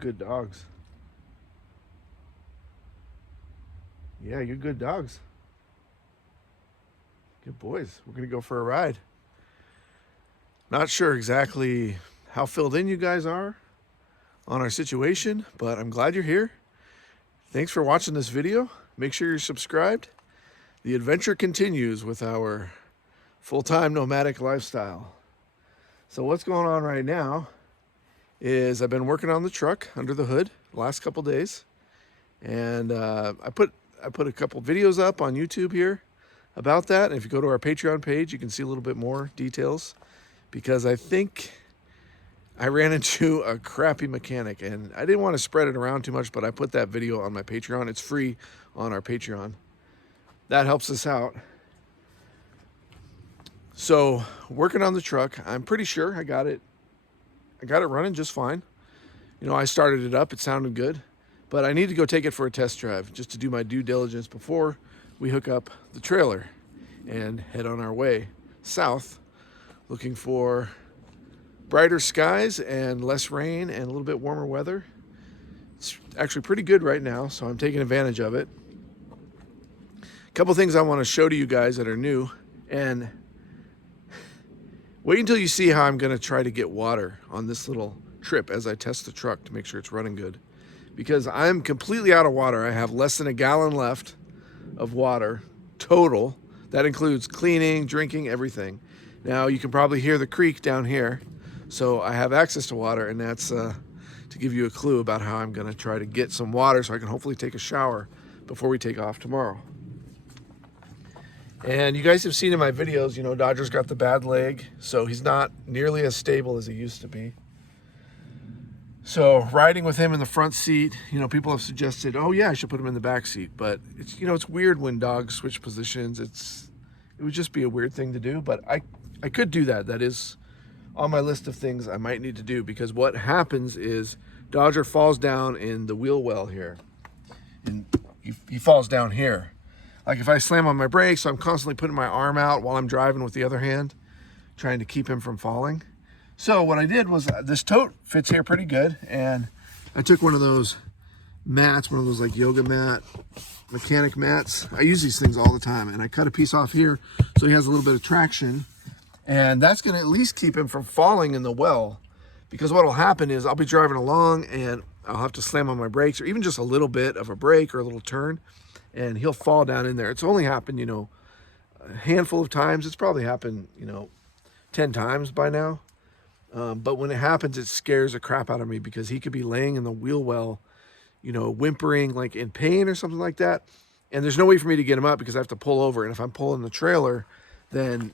Good dogs. Yeah, you're good dogs. Good boys. We're going to go for a ride. Not sure exactly how filled in you guys are on our situation, but I'm glad you're here. Thanks for watching this video. Make sure you're subscribed. The adventure continues with our full-time nomadic lifestyle. So what's going on right now is I've been working on the truck under the hood the last couple days, and I put a couple videos up on YouTube here about that. And if you go to our Patreon page, you can see a little bit more details, because I think I ran into a crappy mechanic and I didn't want to spread it around too much, but I put that video on my Patreon. It's free on our Patreon. That helps us out. So working on the truck, I'm pretty sure I got it running just fine. You know, I started it up, it sounded good, but I need to go take it for a test drive just to do my due diligence before we hook up the trailer and head on our way south, looking for brighter skies and less rain and a little bit warmer weather. It's actually pretty good right now, so I'm taking advantage of it. A couple things I want to show to you guys that are new, and wait until you see how I'm going to try to get water on this little trip as I test the truck to make sure it's running good, because I'm completely out of water. I have less than a gallon left of water total. That includes cleaning, drinking, everything. Now you can probably hear the creek down here, so I have access to water, and that's to give you a clue about how I'm going to try to get some water so I can hopefully take a shower before we take off tomorrow. And you guys have seen in my videos, you know, Dodger's got the bad leg, so he's not nearly as stable as he used to be. So riding with him in the front seat, you know, people have suggested, oh yeah, I should put him in the back seat, but it's, you know, it's weird when dogs switch positions. It would just be a weird thing to do, but I could do that. That is on my list of things I might need to do, because what happens is Dodger falls down in the wheel well here, and he falls down here. Like if I slam on my brakes, I'm constantly putting my arm out while I'm driving with the other hand, trying to keep him from falling. So what I did was, this tote fits here pretty good, and I took one of those mats, one of those like yoga mat, mechanic mats. I use these things all the time, and I cut a piece off here so he has a little bit of traction, and that's going to at least keep him from falling in the well. Because what will happen is I'll be driving along and I'll have to slam on my brakes, or even just a little bit of a brake or a little turn, and he'll fall down in there. It's only happened, you know, a handful of times. It's probably happened, you know, 10 times by now. But when it happens, it scares the crap out of me, because he could be laying in the wheel well, you know, whimpering like in pain or something like that. And there's no way for me to get him up, because I have to pull over. And if I'm pulling the trailer, then,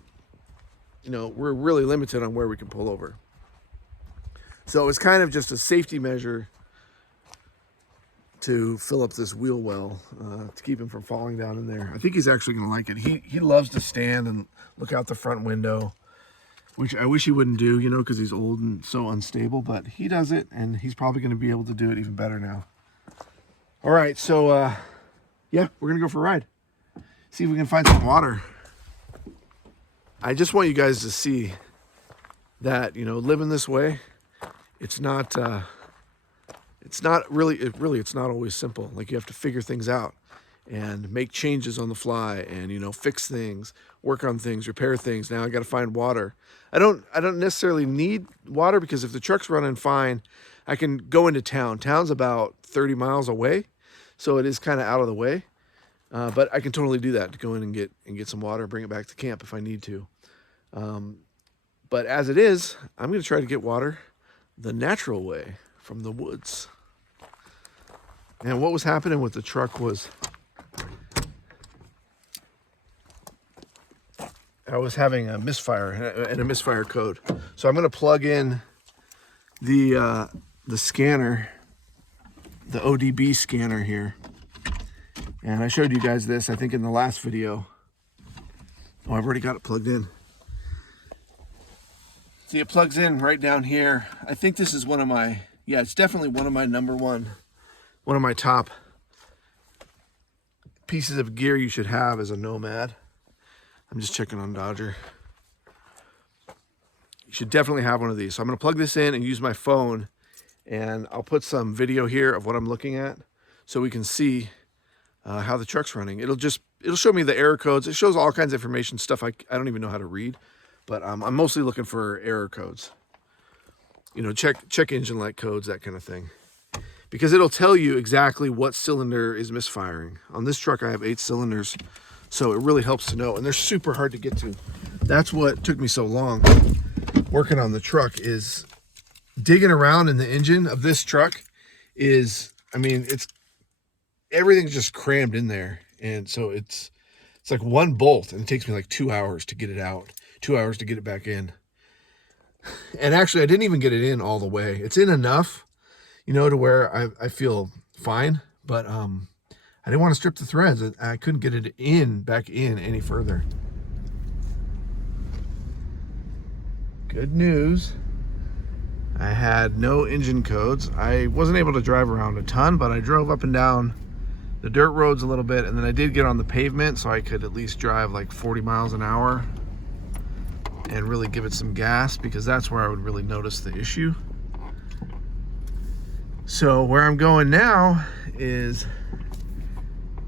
you know, we're really limited on where we can pull over. So it's kind of just a safety measure to fill up this wheel well, to keep him from falling down in there. I think he's actually going to like it. He loves to stand and look out the front window, which I wish he wouldn't do, you know, because he's old and so unstable, but he does it, and he's probably going to be able to do it even better now. All right, so yeah, we're going to go for a ride. See if we can find some water. I just want you guys to see that, you know, living this way, it's not always simple. Like, you have to figure things out and make changes on the fly, and, you know, fix things, work on things, repair things. Now I got to find water. I don't necessarily need water, because if the truck's running fine, I can go into town. Town's about 30 miles away, so it is kind of out of the way. But I can totally do that, to go in and get some water, bring it back to camp if I need to. But as it is, I'm going to try to get water the natural way, from the woods. And what was happening with the truck was, I was having a misfire and a misfire code. So I'm going to plug in the scanner, the ODB scanner here. And I showed you guys this, I think, in the last video. Oh, I've already got it plugged in. See, it plugs in right down here. I think this is one of my, yeah, it's definitely one of my one of my top pieces of gear you should have as a nomad. I'm just checking on Dodger. You should definitely have one of these. So I'm going to plug this in and use my phone And I'll put some video here of what I'm looking at so we can see how the truck's running. It'll show me the error codes. It shows all kinds of information, stuff I don't even know how to read, but I'm mostly looking for error codes. You know, check engine light codes, that kind of thing. Because it'll tell you exactly what cylinder is misfiring. On this truck, I have 8 cylinders, so it really helps to know. And they're super hard to get to. That's what took me so long working on the truck, is digging around in the engine of this truck is, I mean, everything's just crammed in there. And so it's like one bolt, and it takes me like 2 hours to get it out, 2 hours to get it back in. And actually, I didn't even get it in all the way. It's in enough, you know, to where I feel fine, but I didn't want to strip the threads. I couldn't get it back in any further. Good news, I had no engine codes. I wasn't able to drive around a ton, but I drove up and down the dirt roads a little bit, and then I did get on the pavement, so I could at least drive like 40 miles an hour and really give it some gas, because that's where I would really notice the issue. So where I'm going now is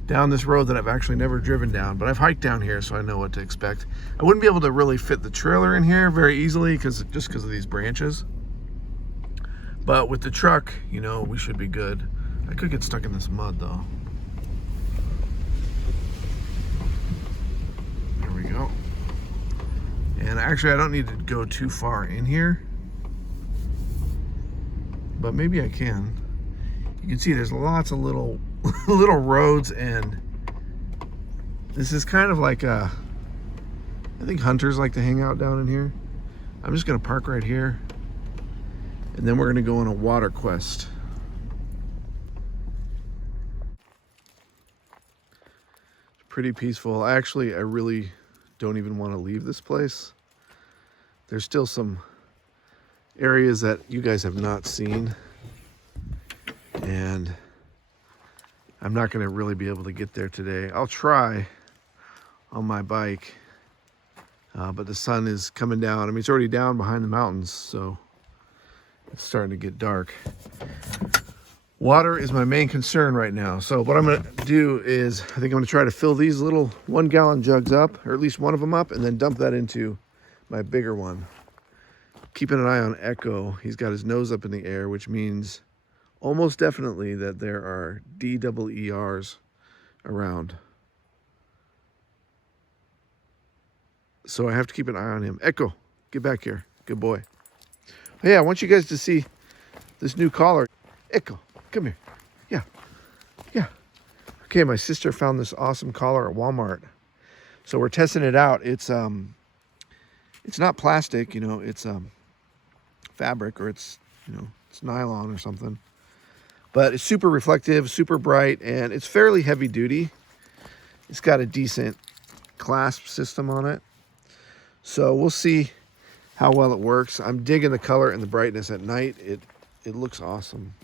down this road that I've actually never driven down, but I've hiked down here, so I know what to expect. I wouldn't be able to really fit the trailer in here very easily just because of these branches. But with the truck, you know, we should be good. I could get stuck in this mud though. There we go. And actually, I don't need to go too far in here, but maybe I can. You can see there's lots of little roads, and this is kind of like I think hunters like to hang out down in here. I'm just gonna park right here, and then we're gonna go on a water quest. It's pretty peaceful. Actually, I really don't even want to leave this place. There's still some areas that you guys have not seen, and I'm not going to really be able to get there today. I'll try on my bike, but the sun is coming down. I mean, it's already down behind the mountains, so it's starting to get dark. Water is my main concern right now. So what I'm going to do is, I think I'm going to try to fill these little 1-gallon jugs up, or at least one of them up, and then dump that into my bigger one. Keeping an eye on Echo. He's got his nose up in the air, which means almost definitely that there are DEERs around. So I have to keep an eye on him. Echo, get back here. Good boy. Hey, I want you guys to see this new collar. Echo, come here. Yeah, yeah. Okay, my sister found this awesome collar at Walmart. So we're testing it out. It's not plastic, you know, it's fabric, or it's nylon or something. But it's super reflective, super bright, and it's fairly heavy duty. It's got a decent clasp system on it. So we'll see how well it works. I'm digging the color and the brightness at night. It looks awesome.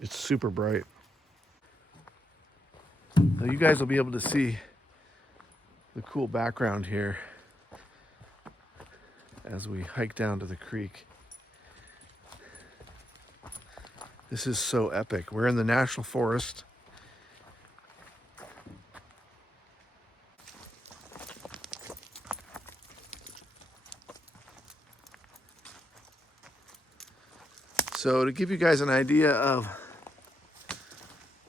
It's super bright. Now you guys will be able to see the cool background here as we hike down to the creek. This is so epic. We're in the national forest. So to give you guys an idea of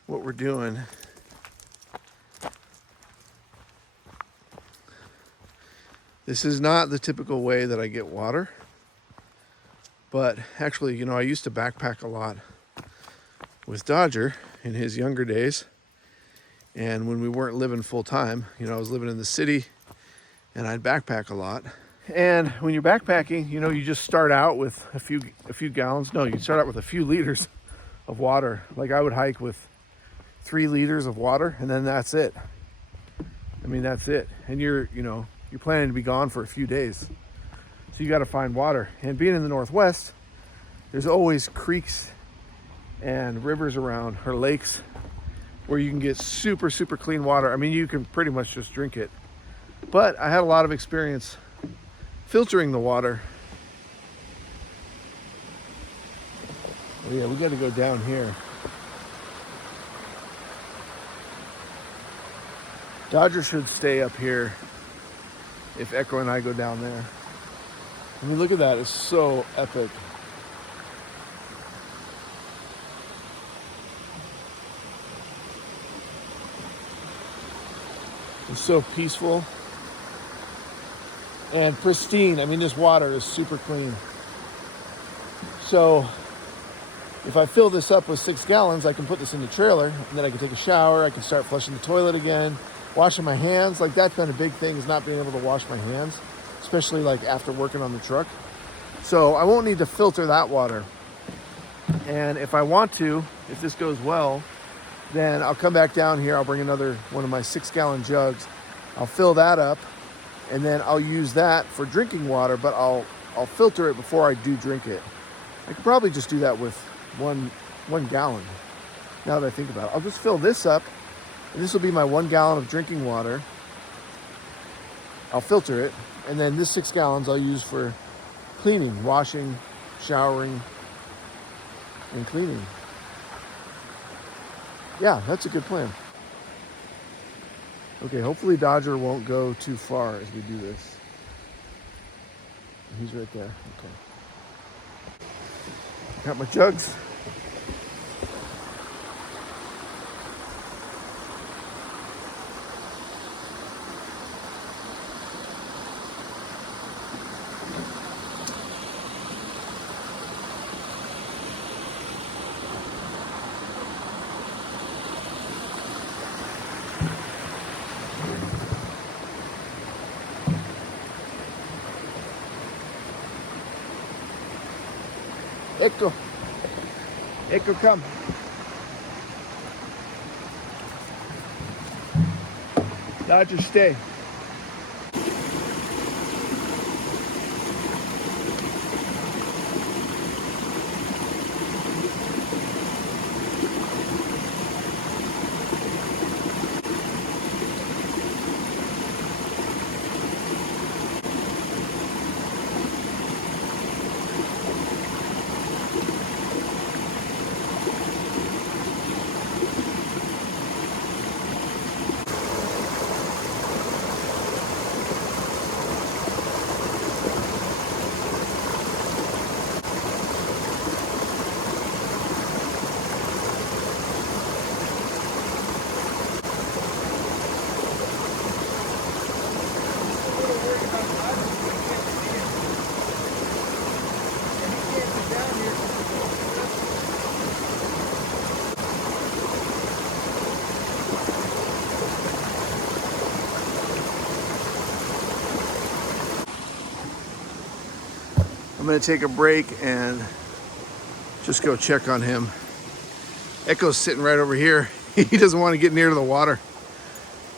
what we're doing, this is not the typical way that I get water, but actually, you know, I used to backpack a lot with Dodger in his younger days. And when we weren't living full time, you know, I was living in the city and I'd backpack a lot. And when you're backpacking, you know, you just start out with a few gallons. No, you start out with a few liters of water. Like I would hike with 3 liters of water, and then that's it. I mean, that's it. And you're planning to be gone for a few days. So you got to find water. And being in the Northwest, there's always creeks and rivers around, or lakes, where you can get super, super clean water. I mean, you can pretty much just drink it. But I had a lot of experience filtering the water Oh yeah, we got to go down here. Dodger should stay up here if Echo and I go down there. I mean, look at that. It's so epic. It's so peaceful and pristine. I mean, this water is super clean. So if I fill this up with 6 gallons, I can put this in the trailer, and then I can take a shower. I can start flushing the toilet again, washing my hands. Like, that's been a big thing, is not being able to wash my hands, especially like after working on the truck. So I won't need to filter that water. And if I want to, if this goes well, then I'll come back down here. I'll bring another one of my 6-gallon jugs. I'll fill that up, and then I'll use that for drinking water, but I'll filter it before I do drink it. I could probably just do that with one gallon, now that I think about it. I'll just fill this up, and this will be my 1 gallon of drinking water. I'll filter it, and then this 6 gallons I'll use for cleaning, washing, showering, and cleaning. Yeah, that's a good plan. Okay, hopefully Dodger won't go too far as we do this. He's right there. Okay. Got my jugs. Echo. Echo, come. Dodger, stay. I'm gonna take a break and just go check on him. Echo's sitting right over here. He doesn't want to get near to the water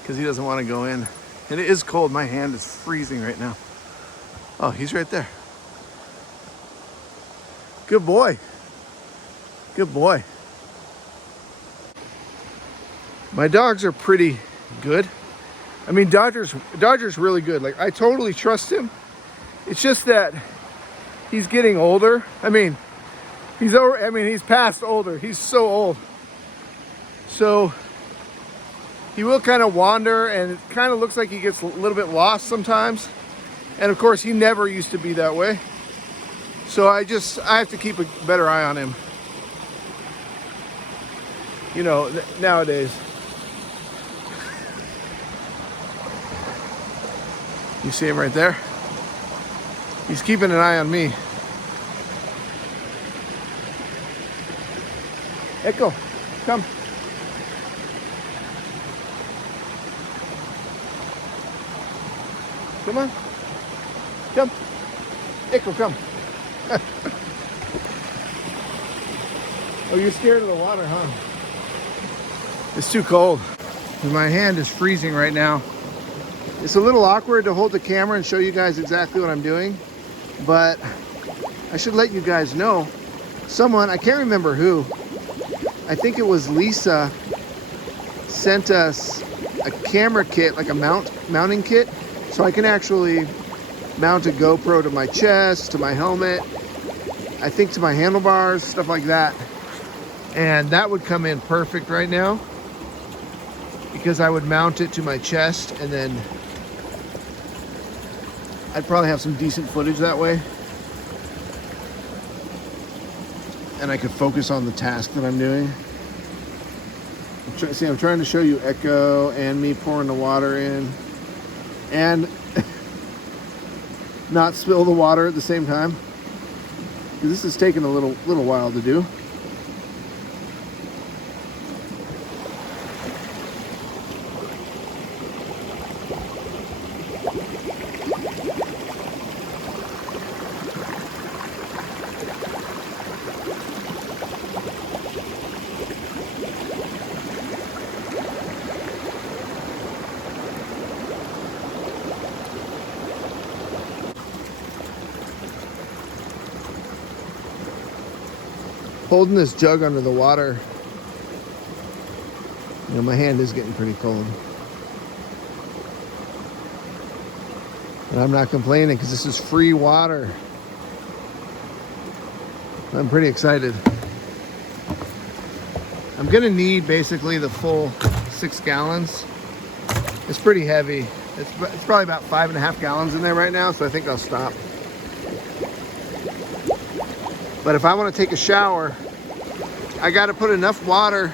because he doesn't want to go in. And it is cold. My hand is freezing right now. Oh, he's right there. Good boy. Good boy. My dogs are pretty good. I mean, Dodger's really good. Like, I totally trust him. It's just that he's getting older. I mean, he's past older. He's so old. So he will kind of wander, and it kind of looks like he gets a little bit lost sometimes. And of course, he never used to be that way. So I have to keep a better eye on him. You know, nowadays. You see him right there? He's keeping an eye on me. Echo, come. Come on. Come. Echo, come. Oh, you're scared of the water, huh? It's too cold. My hand is freezing right now. It's a little awkward to hold the camera and show you guys exactly what I'm doing, but I should let you guys know. Someone, I can't remember who, I think it was Lisa, sent us a camera kit, like a mounting kit, so I can actually mount a GoPro to my chest, to my helmet, I think to my handlebars, stuff like that. And that would come in perfect right now because I would mount it to my chest, and then I'd probably have some decent footage that way. And I could focus on the task that I'm doing. See, I'm trying to show you echo and me pouring the water in and not spill the water at the same time. This is taking a little while to do. Holding this jug under the water, you know, my hand is getting pretty cold. And I'm not complaining because this is free water. I'm pretty excited. I'm gonna need basically the full 6 gallons. It's pretty heavy. It's probably about 5.5 gallons in there right now, so I think I'll stop. But if I want to take a shower, I got to put enough water.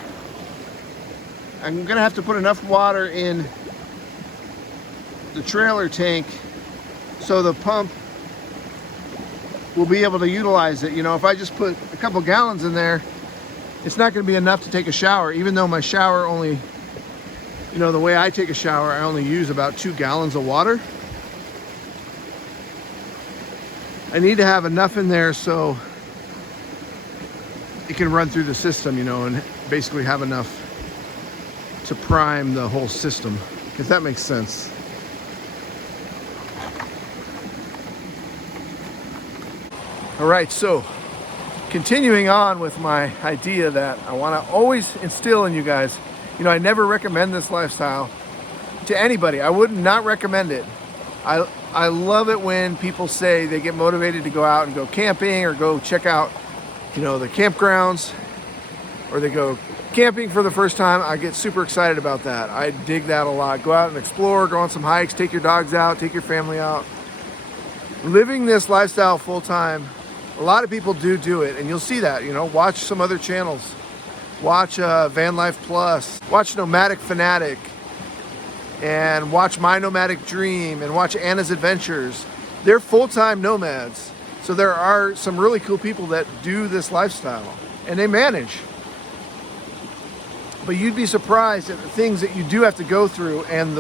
I'm gonna have to put enough water in the trailer tank so the pump will be able to utilize it. You know, if I just put a couple gallons in there, it's not going to be enough to take a shower, even though my shower only, you know, the way I take a shower, I only use about 2 gallons of water. I need to have enough in there so it can run through the system, you know, and basically have enough to prime the whole system, if that makes sense. All right, so continuing on with my idea that I want to always instill in you guys, you know, I never recommend this lifestyle to anybody. I would not recommend it. I love it when people say they get motivated to go out and go camping or go check out, you know, the campgrounds, or they go camping for the first time. I get super excited about that. I dig that a lot. Go out and explore, go on some hikes, take your dogs out, take your family out. Living this lifestyle full time, a lot of people do it, and you'll see that, you know, watch some other channels. Watch Van Life Plus, watch Nomadic Fanatic, and watch My Nomadic Dream, and watch Anna's Adventures. They're full-time nomads. So there are some really cool people that do this lifestyle, and they manage. But you'd be surprised at the things that you do have to go through, and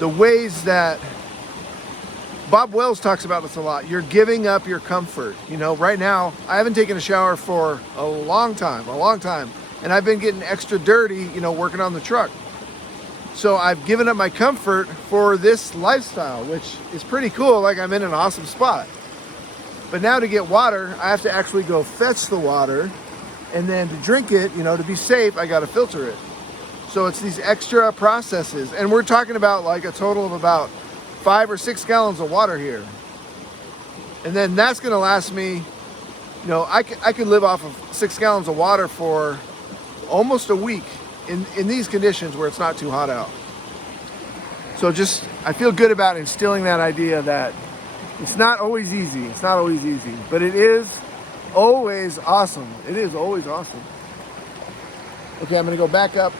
the ways that Bob Wells talks about this a lot. You're giving up your comfort. You know, right now, I haven't taken a shower for a long time. And I've been getting extra dirty, you know, working on the truck. So I've given up my comfort for this lifestyle, which is pretty cool. Like, I'm in an awesome spot. But now to get water, I have to actually go fetch the water, and then to drink it, you know, to be safe, I got to filter it. So it's these extra processes. And we're talking about like a total of about 5 or 6 gallons of water here. And then that's going to last me, you know, I could live off of 6 gallons of water for almost a week in these conditions where it's not too hot out. So just, I feel good about instilling that idea that it's not always easy. It's not always easy, but it is always awesome. It is always awesome. Okay, I'm gonna go back up.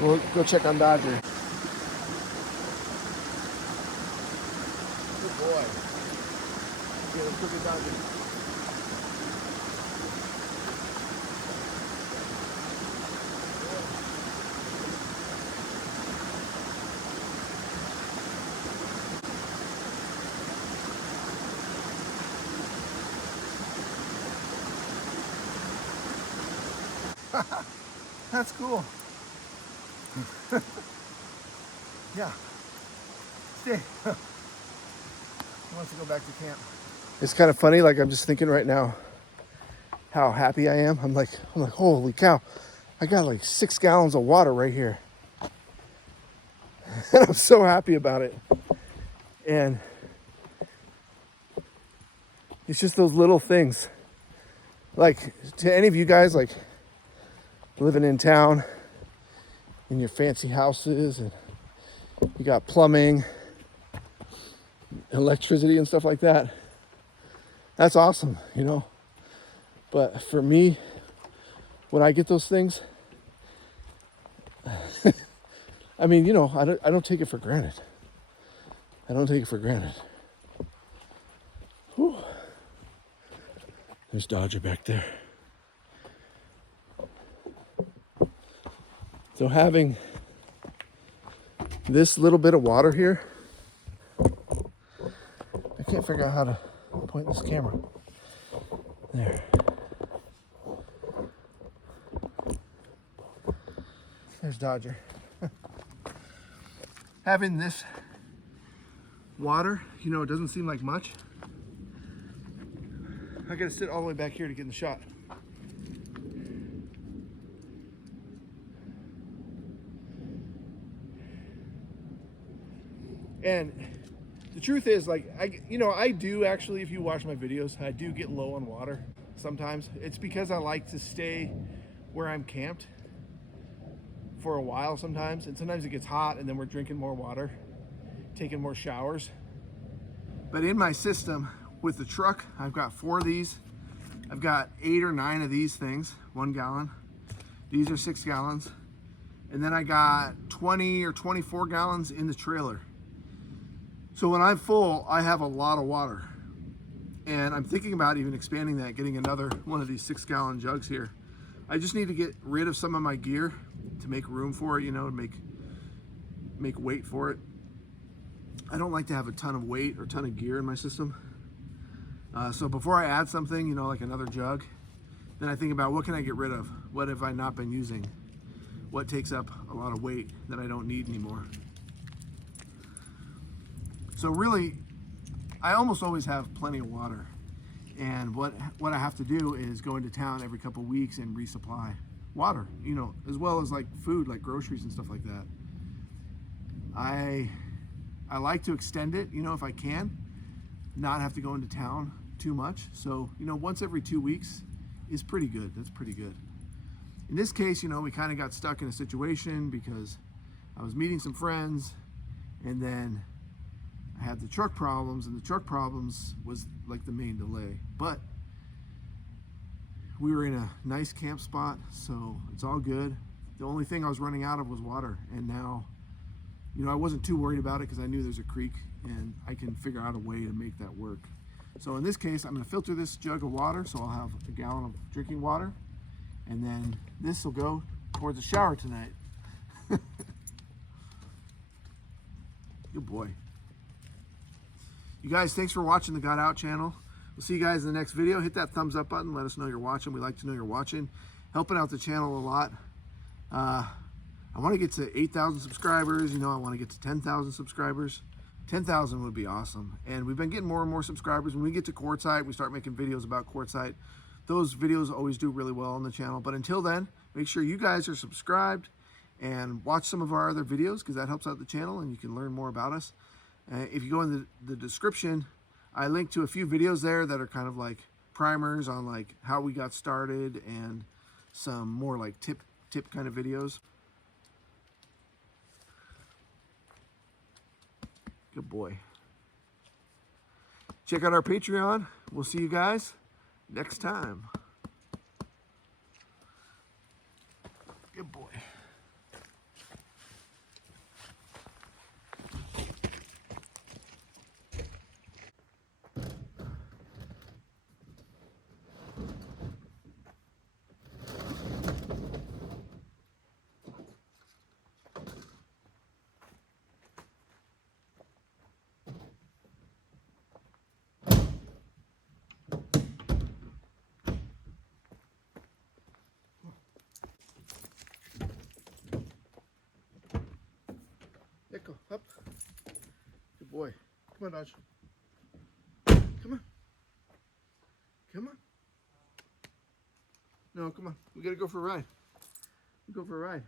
We'll go check on Dodger. Good boy. Okay, let's go get Dodger. That's cool. Yeah. Stay. He wants to go back to camp. It's kind of funny, like I'm just thinking right now how happy I am. I'm like, holy cow. I got like 6 gallons of water right here. And I'm so happy about it. And It's just those little things. Like, to any of you guys, like, living in town in your fancy houses and you got plumbing, electricity and stuff like that, that's awesome, you know. But for me, when I get those things, I mean, you know, I don't take it for granted. I don't take it for granted. Whew. There's Dodger back there. So having this little bit of water here, I can't figure out how to point this camera. There. There's Dodger. Having this water, you know, it doesn't seem like much. I gotta sit all the way back here to get in the shot. And the truth is, like, I do actually, if you watch my videos, I do get low on water sometimes. It's because I like to stay where I'm camped for a while sometimes. And sometimes it gets hot and then we're drinking more water, taking more showers. But in my system with the truck, I've got 4 of these. I've got 8 or 9 of these things, 1 gallon. These are 6 gallons. And then I got 20 or 24 gallons in the trailer. So when I'm full, I have a lot of water. And I'm thinking about even expanding that, getting another one of these 6-gallon jugs here. I just need to get rid of some of my gear to make room for it, you know, to make weight for it. I don't like to have a ton of weight or ton of gear in my system. So before I add something, you know, like another jug, then I think about what can I get rid of? What have I not been using? What takes up a lot of weight that I don't need anymore? So really, I almost always have plenty of water. And what I have to do is go into town every couple of weeks and resupply water, you know, as well as like food, like groceries and stuff like that. I like to extend it, you know, if I can, not have to go into town too much. So, you know, once every 2 weeks is pretty good. That's pretty good. In this case, you know, we kind of got stuck in a situation because I was meeting some friends and then I had the truck problems, and the truck problems was like the main delay. But we were in a nice camp spot, so it's all good. The only thing I was running out of was water, and now, you know, I wasn't too worried about it because I knew there's a creek and I can figure out a way to make that work. So in this case, I'm going to filter this jug of water, so I'll have a gallon of drinking water, and then this will go towards a shower tonight. Good boy. You guys, thanks for watching the Got Out channel. We'll see you guys in the next video. Hit that thumbs up button. Let us know you're watching. We like to know you're watching. Helping out the channel a lot. I want to get to 8,000 subscribers. You know, I want to get to 10,000 subscribers. 10,000 would be awesome. And we've been getting more and more subscribers. When we get to Quartzsite, we start making videos about Quartzsite. Those videos always do really well on the channel. But until then, make sure you guys are subscribed and watch some of our other videos because that helps out the channel and you can learn more about us. If you go in the description, I link to a few videos there that are kind of like primers on like how we got started and some more like tip kind of videos. Good boy. Check out our Patreon. We'll see you guys next time. Good boy. Go up. Good boy. Come on, Dodge. Come on. Come on. No, come on. We gotta go for a ride. Go for a ride.